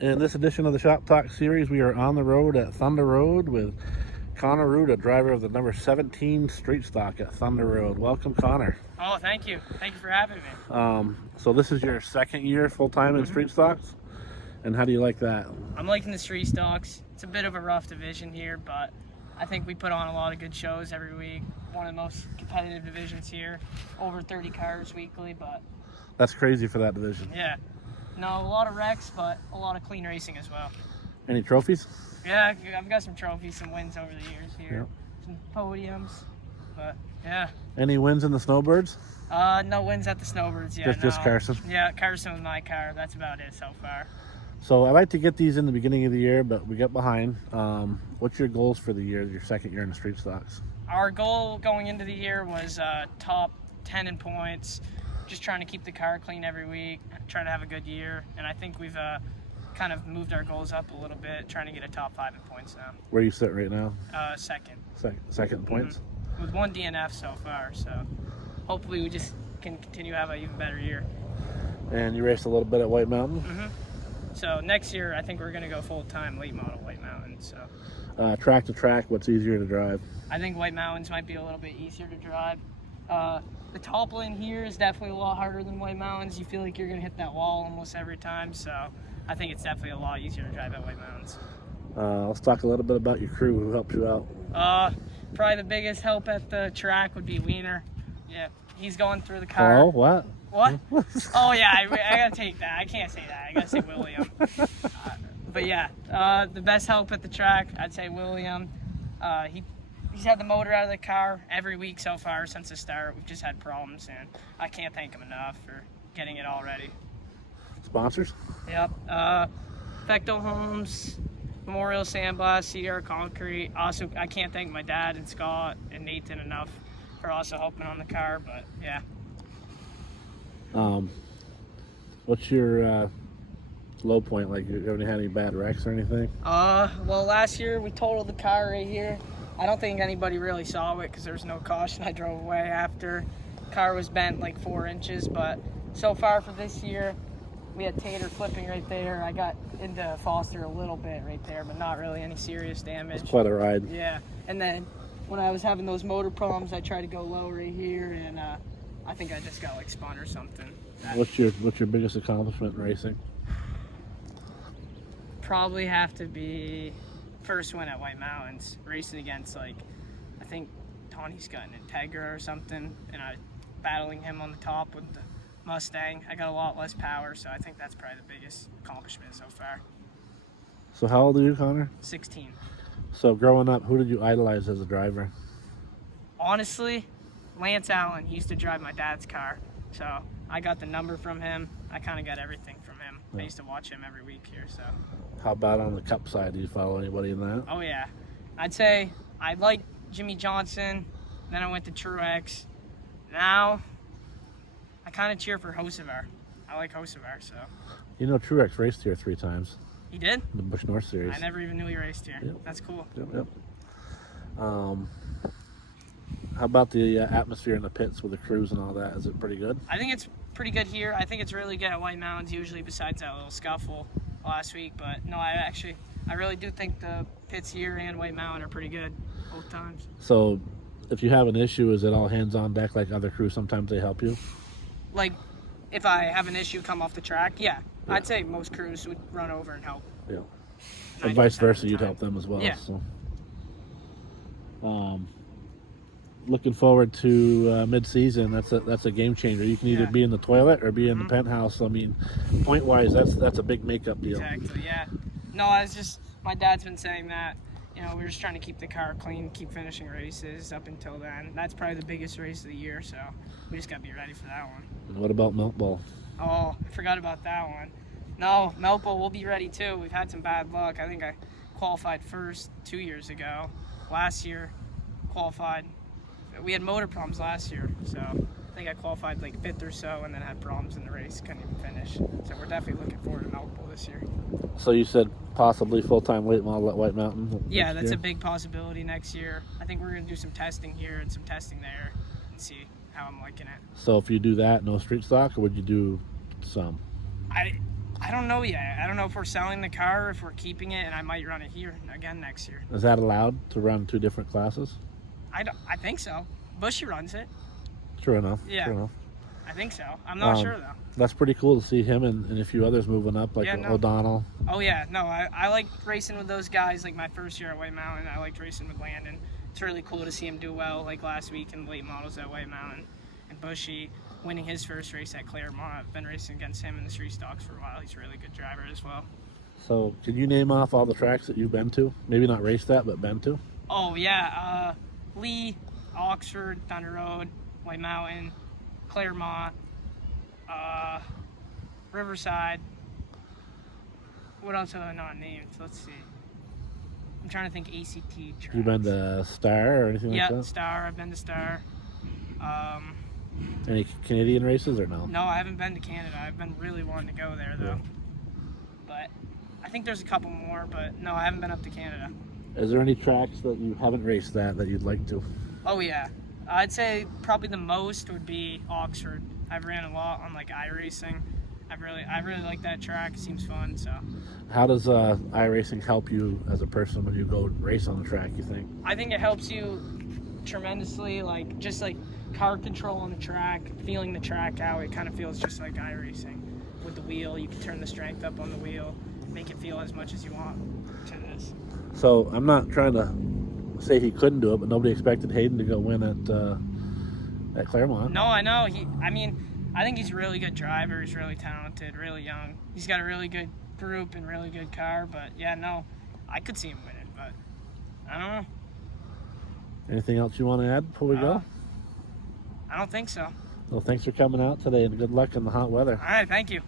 In this edition of the Shop Talk series, we are on the road at Thunder Road with Connor Ruda, driver of the number 17 Street Stock at Thunder Road. Welcome, Connor. Oh, thank you. Thank you for having me. So this is your second year full-time in Street Stocks, and how do you like that? I'm liking the street stocks. It's a bit of a rough division here, but I think we put on a lot of good shows every week. One of the most competitive divisions here. Over 30 cars weekly, but That's crazy for that division. yeah. No, a lot of wrecks, but a lot of clean racing as well. Any trophies? Yeah, I've got some trophies, some wins over the years here. Some podiums, but yeah. Any wins in the Snowbirds? No wins at the Snowbirds yet. Just no. Carson? Yeah, Carson with my car. That's about it so far. So I like to get these in the beginning of the year, but we got behind. What's your goals for the year, your second year in the Street Stocks? Our goal going into the year was top 10 in points, just trying to keep the car clean every week, trying to have a good year, and I think we've kind of moved our goals up a little bit, trying to get a top 5 in points now. Where you sit right now? Second. Second in points? With one DNF so far, so hopefully we just can continue to have an even better year. And you raced a little bit at White Mountain? So next year I think we're going to go full-time late model White Mountain. So Track to track, what's easier to drive? I think White Mountains might be a little bit easier to drive. The top lane here is definitely a lot harder than White Mountains. You feel like you're going to hit that wall almost every time, so I think it's definitely a lot easier to drive at White Mountains. Let's talk a little bit about your crew who helped you out. Probably the biggest help at the track would be Wiener. Yeah, he's going through the car. Oh, what? What? Oh yeah, I gotta take that. I can't say that. I gotta say William. But yeah, the best help at the track, I'd say William. He's had the motor out of the car every week so far since the start. We've just had problems, and I can't thank him enough for getting it all ready. Sponsors? Yep. Fecto Homes, Memorial Sandblast, CR Concrete. Also, I can't thank my dad and Scott and Nathan enough for also helping on the car, but yeah. What's your low point? Like, you haven't had any bad wrecks or anything? Well, last year we totaled the car right here. I don't think anybody really saw it because there was no caution. I drove away after. Car was bent like 4 inches, but so far for this year, we had Tater flipping right there. I got into Foster a little bit right there, but not really any serious damage. It's quite a ride. Yeah, and then when I was having those motor problems, I tried to go low right here, and I think I just got like spun or something. What's your biggest accomplishment in racing? Probably have to be first win at White Mountains, racing against like, I think Tawny's got an Integra or something, and I battling him on the top with the Mustang. I got a lot less power, so I think that's probably the biggest accomplishment so far. So how old are you, Connor? 16. So growing up, who did you idolize as a driver? Honestly, Lance Allen. He used to drive my dad's car, so I got the number from him. I kind of got everything from him. I used to watch him every week here, so. How about on the Cup side? Do you follow anybody in that? Oh yeah, I'd say I liked Jimmy Johnson, then I went to Truex. Now, I kind of cheer for Hocevar. I like Hocevar, so. You know, Truex raced here 3 times. He did? The Busch North Series. I never even knew he raced here. Yep. That's cool. Yep. How about the atmosphere in the pits with the crews and all that? Is it pretty good? I think it's pretty good here. I think it's really good at White Mountains usually, besides that little scuffle last week. But no, I really do think the pits here and White Mountain are pretty good both times. So if you have an issue, is it all hands on deck like other crews? Sometimes they help you? Like, if I have an issue come off the track, yeah. I'd say most crews would run over and help. Yeah. And vice 90% of versa, the you'd time. help them as well. Yeah. So. Looking forward to mid-season. That's a game changer. You can either Yeah. be in the toilet or be in the penthouse. I mean, point-wise, that's a big makeup deal. Exactly, yeah. No, my dad's been saying that, we're just trying to keep the car clean, keep finishing races up until then. That's probably the biggest race of the year, so we just got to be ready for that one. And what about Milk Bowl? Oh, I forgot about that one. No, Melpo, we'll be ready too. We've had some bad luck. I think I qualified first 2 years ago. Last year, qualified. We had motor problems last year, so I think I qualified like 5th or so and then had problems in the race, couldn't even finish. So we're definitely looking forward to Melpo this year. So you said possibly full-time late model at White Mountain? Yeah, next that's year? a big possibility next year. I think we're going to do some testing here and some testing there and see how I'm liking it. So if you do that, no street stock, or would you do some? I don't know yet. I don't know if we're selling the car or if we're keeping it, and I might run it here again next year. Is that allowed to run 2 different classes? I think so. Bushy runs it. True enough. Yeah. True enough. I think so. I'm not sure though. That's pretty cool to see him and a few others moving up, like Yeah, no. O'Donnell. Oh yeah, no, I like racing with those guys. Like my first year at White Mountain, I liked racing with Landon. It's really cool to see him do well. Like last week in the late models at White Mountain, and Bushy winning his first race at Claremont. I've been racing against him in the street stocks for a while. He's a really good driver as well. So, can you name off all the tracks that you've been to? Maybe not raced at, but been to? Oh yeah, Lee, Oxford, Thunder Road, White Mountain, Claremont, Riverside. What else have I not named? Let's see. I'm trying to think ACT tracks. You been to Star or anything Yeah, like that? Star. I've been to Star. Any Canadian races or no? No, I haven't been to Canada. I've been really wanting to go there though. But I think there's a couple more, but no, I haven't been up to Canada. Is there any tracks that you haven't raced at that you'd like to? Oh yeah. I'd say probably the most would be Oxford. I've ran a lot on like iRacing. I really like that track. It seems fun, so How does iRacing help you as a person when you go race on the track, you think? I think it helps you tremendously, like just like car control on the track, feeling the track out. It kind of feels just like iRacing. With the wheel, you can turn the strength up on the wheel, make it feel as much as you want to this. So, I'm not trying to say he couldn't do it, but nobody expected Hayden to go win at Claremont. No, I know. I think he's a really good driver. He's really talented, really young. He's got a really good group and really good car. But yeah, no, I could see him winning, but I don't know. Anything else you want to add before we go? I don't think so. Well, thanks for coming out today and good luck in the hot weather. All right, thank you.